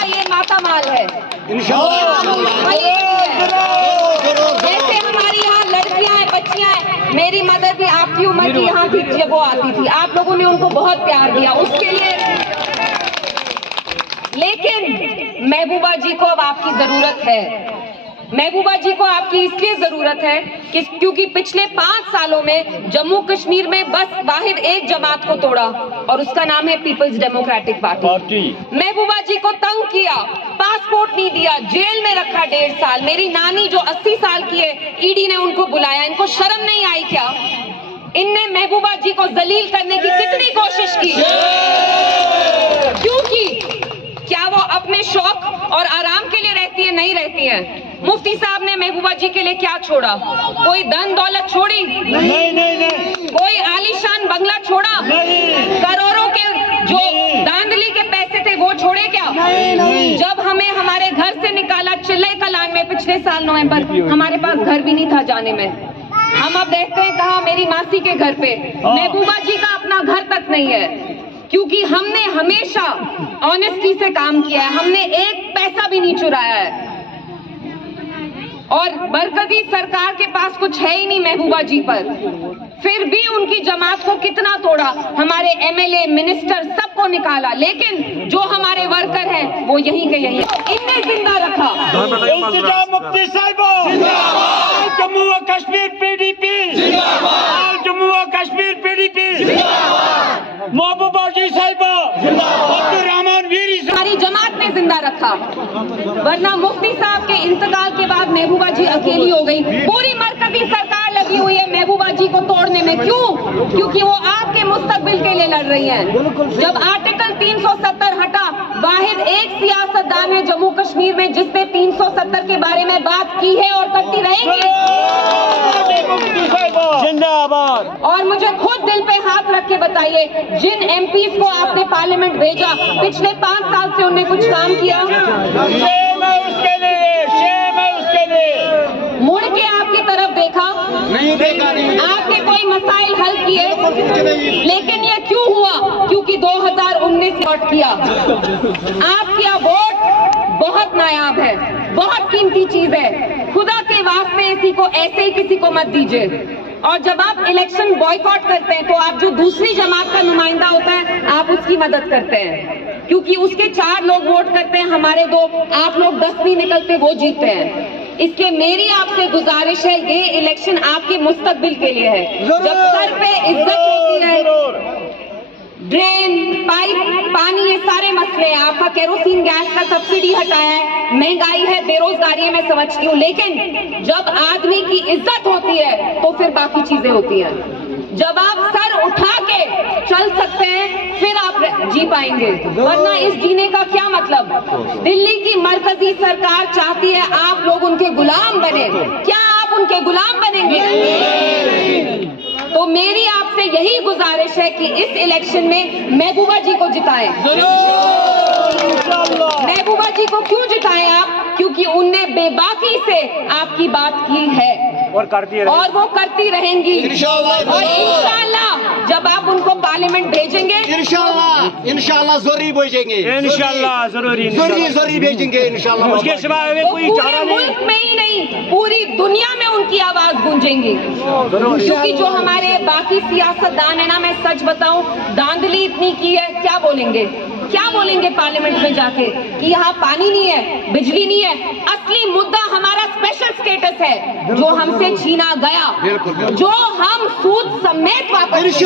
का ये मातामाल है। जैसे हमारी यहाँ लड़कियां हैं, बच्चियां हैं, मेरी मदर भी आपकी उम्र की यहाँ थी जब वो आती थी, आप लोगों ने उनको बहुत प्यार दिया उसके लिए। लेकिन महबूबा जी को अब आपकी जरूरत है। महबूबा जी को आपकी इसलिए जरूरत है कि क्योंकि पिछले 5 सालों में जम्मू कश्मीर में बस वाहिद एक जमात को तोड़ा और उसका नाम है पीपल्स डेमोक्रेटिक पार्टी। महबूबा जी को तंग किया, पासपोर्ट नहीं दिया, जेल में रखा 1.5 साल। मेरी नानी जो 80 साल की है, ईडी ने उनको बुलाया। इनको शर्म नहीं आई क्या? इनने महबूबा जी को जलील करने की कितनी कोशिश की? क्यों की? क्या वो अपने शौक और आराम के लिए रहती है? नहीं रहती है। मुफ्ती साहब ने महबूबा जी के लिए क्या छोड़ा? कोई धन दौलत छोड़ी? नहीं। कोई आलीशान बंगला छोड़ा? नहीं। करोड़ों के जो धांधली के पैसे थे वो छोड़े क्या? नहीं। जब हमें हमारे घर से निकाला चिल्ले कलान में पिछले साल नवंबर, हमारे पास घर भी नहीं था जाने में। हम अब रहते हैं कहाँ? मेरी मासी के घर पे। महबूबा जी का अपना घर तक नहीं है, क्योंकि हमने हमेशा ऑनेस्टी से काम किया है। हमने एक पैसा भी नहीं चुराया है। और मरकजी सरकार के पास कुछ है ही नहीं महबूबा जी पर, फिर भी उनकी जमात को कितना तोड़ा। हमारे एमएलए, मिनिस्टर सबको निकाला, लेकिन जो हमारे वर्कर हैं वो यहीं के यहीं इनने जिंदा रखा। मुफ्ती साहिब जम्मू व कश्मीर पीडीपी, जम्मू व कश्मीर पीडीपी, महबूबा जी साहिब, अब्दुर्रहमान वीरी हमारी जमात ने जिंदा रखा। वरना मुफ्ती साहब के इंतकाल के बाद महबूबा जी अकेली हो गई। पूरी मरकजी सरकार लगी हुई है महबूबा जी को तोड़ने में। क्यों? क्योंकि वो आपके मुस्तकबिल के लिए लड़ रही हैं। जब आर्टिकल 370 हटा, वाहिद एक सियासतदान है जम्मू कश्मीर में जिसने 370 के बारे में बात की है और करती रहेंगे। जिंदाबाद। और मुझे खुद दिल पे हाथ रख के बताइए, जिन एमपीज को आपने पार्लियामेंट भेजा, पिछले 5 साल से उन्होंने कुछ काम किया? शेम है उसके लिए। मुड़ के आपकी तरफ देखा? नहीं देखा। आपने कोई मसाइल हल किए? लेकिन ये क्यों हुआ? क्योंकि 2019 वोट किया। आपका वोट बहुत नायाब है, बहुत कीमती चीज है। खुदा के वास्ते इसी को ऐसे ही किसी को मत दीजिए। और जब आप इलेक्शन बॉयकॉट करते हैं तो आप जो दूसरी जमात का नुमाइंदा होता है आप उसकी मदद करते हैं, क्योंकि उसके 4 लोग वोट करते हैं, हमारे 2, आप लोग 10 नहीं निकलते, वो जीतते हैं। इसलिए मेरी आपसे गुजारिश है, ये इलेक्शन आपके मुस्तकबिल के लिए है। जब सर पे इज्जत होती है, ड्रेन, पाइप, पानी, ये सारे मसले हैं। आपका केरोसिन गैस का सब्सिडी हटाया है, महंगाई है, बेरोजगारी है, मैं समझती हूँ, लेकिन जब आदमी की इज्जत होती है तो फिर बाकी चीजें होती हैं। जब आप सर उठा के चल सकते हैं फिर आप जी पाएंगे, वरना इस जीने का क्या मतलब? दिल्ली की मरकजी सरकार चाहती है आप लोग उनके गुलाम बने। क्या आप उनके गुलाम बनेंगे? तो मेरी आपसे यही गुजारिश है कि इस इलेक्शन में महबूबा जी को जिताएं। महबूबा जी को क्यों जिताएं आप? क्योंकि उनने बेबाकी से आपकी बात की है और वो करती रहेंगी। और इंशाल्लाह जब आप उनको पार्लियामेंट भेजेंगे, इंशाल्लाह जरूरी भेजेंगे, जरूरी भेजेंगे इंशाल्लाह। उसके सिवा कोई पूरे मुल्क में ही नहीं, पूरी दुनिया में उनकी आवाज गूंजेंगी। क्योंकि जो हमारे बाकी सियासतदान है ना, मैं सच बताऊं, धांधली इतनी की है, क्या बोलेंगे पार्लियामेंट में जाके कि यहाँ पानी नहीं है, बिजली नहीं है। असली मुद्दा हमारा स्पेशल स्टेटस है जो हमसे छीना गया, जो हम सूद समेत वापस